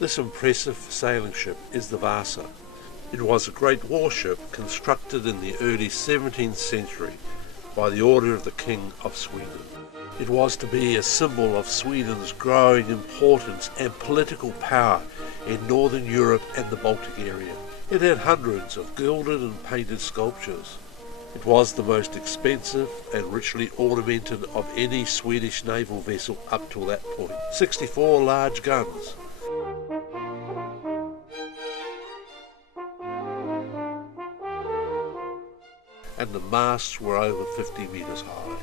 This impressive sailing ship is the Vasa. It was a great warship constructed in the early 17th century by the order of the King of Sweden. It was to be a symbol of Sweden's growing importance and political power in Northern Europe and the Baltic area. It had hundreds of gilded and painted sculptures. It was the most expensive and richly ornamented of any Swedish naval vessel up till that point. 64 large guns. And the masts were over 50 metres high.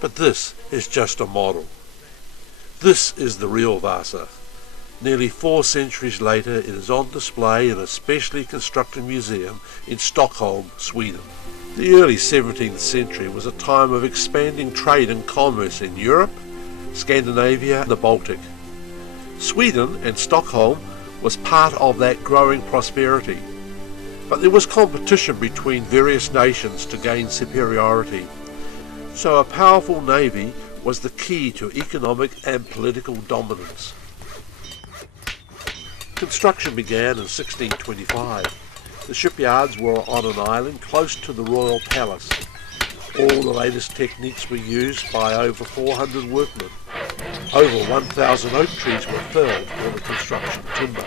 But this is just a model. This is the real Vasa. Nearly 4 centuries later, it is on display in a specially constructed museum in Stockholm, Sweden. The early 17th century was a time of expanding trade and commerce in Europe, Scandinavia and the Baltic. Sweden and Stockholm was part of that growing prosperity, but there was competition between various nations to gain superiority. So a powerful navy was the key to economic and political dominance. Construction began in 1625. The shipyards were on an island close to the royal palace. All the latest techniques were used by over 400 workmen. Over 1,000 oak trees were felled for the construction timber.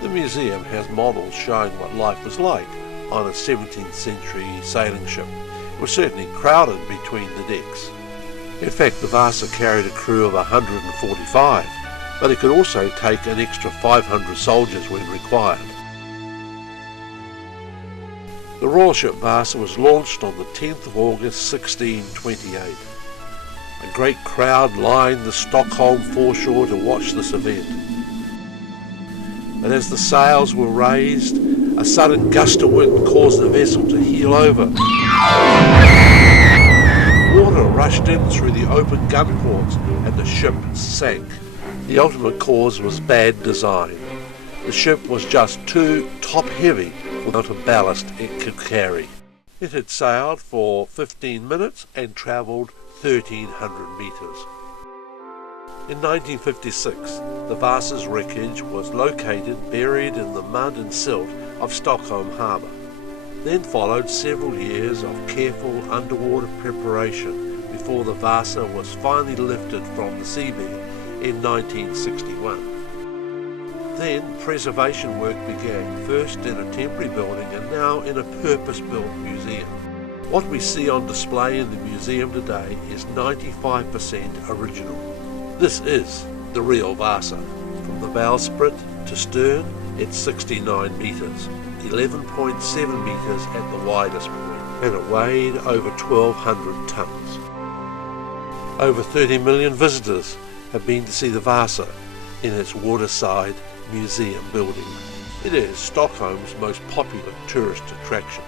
The museum has models showing what life was like on a 17th century sailing ship. It was certainly crowded between the decks. In fact, the Vasa carried a crew of 145, but it could also take an extra 500 soldiers when required. The royal ship Vasa was launched on the 10th of August 1628. A great crowd lined the Stockholm foreshore to watch this event. But as the sails were raised, a sudden gust of wind caused the vessel to heel over. Water rushed in through the open gun ports and the ship sank. The ultimate cause was bad design. The ship was just too top-heavy for the amount of ballast it could carry. It had sailed for 15 minutes and travelled 1,300 metres. In 1956, the Vasa's wreckage was located buried in the mud and silt of Stockholm harbour. Then followed several years of careful underwater preparation before the Vasa was finally lifted from the seabed in 1961. Then preservation work began, first in a temporary building and now in a purpose-built museum. What we see on display in the museum today is 95% original. This is the real Vasa. From the bowsprit to stern, it's 69 metres, 11.7 metres at the widest point, and it weighed over 1,200 tonnes. Over 30 million visitors have been to see the Vasa in its waterside museum building. It is Stockholm's most popular tourist attraction.